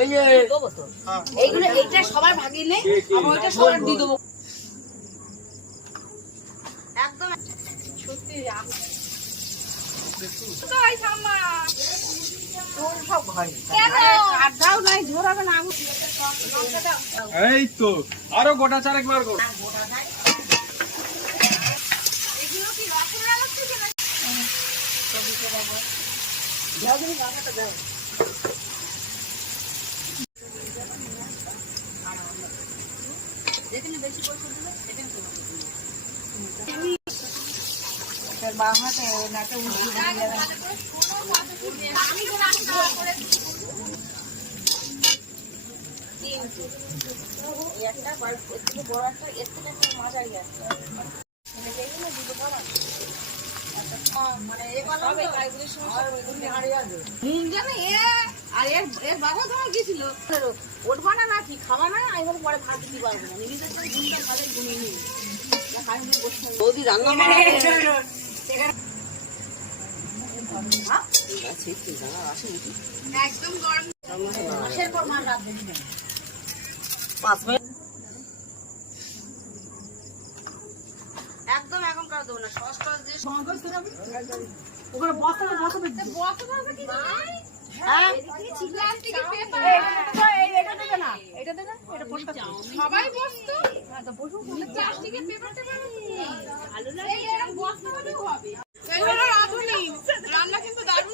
এই যে তো। এইগুলো এইটা সবার নেই আমি ওইটা দিয়ে দেবো। একদম সত্যি এই তো আরও গোটা চারেক বার কর। বেশি পয়সা দিবে সেখানে তোর বাবা হাতে নাকে দিয়ে যাবে বড় এর থেকে একটা মাঝারি মানে যেগুলো পারব না। নিজেদের সাথে ঘুমটা ভাবে ঘুমিয়ে নিই। বৌদি রান্না একদম গরম। মাসের পর মাস রাত পাঁচ মিনিট। একদম এখন করা দেবো না সস টস দিয়ে ওখানে বসাবে বসাবে। বসাবে কি হ্যাঁ। দেবে না এটা দেবে এটা পরিষ্কার সবাই বসতো হ্যাঁ তো বসুন প্লাস্টিকের পেপারটা ভালো লাগে এরকম বসতে হলেও হবে রান্না কিন্তু দারুণ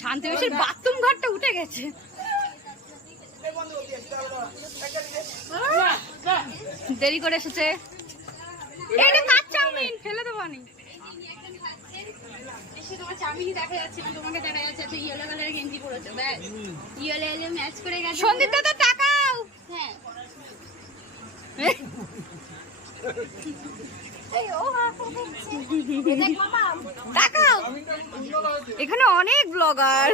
শান্তি বেশির বাথরুম ঘরটা উঠে গেছে দেরি করে এসেছে এটা কাঁচ চাউমিন ফেলে দেবো নি দেখা যাচ্ছে না তোমাকে দেখা যাচ্ছে ইয়েলো কালারের গেঞ্জি পরেছো ব্যাস। ইয়েলো ইয়েলো ম্যাচ করে গেছে। সন্দীপ দাদা তাকাও হ্যাঁ। এখানে অনেক ব্লগার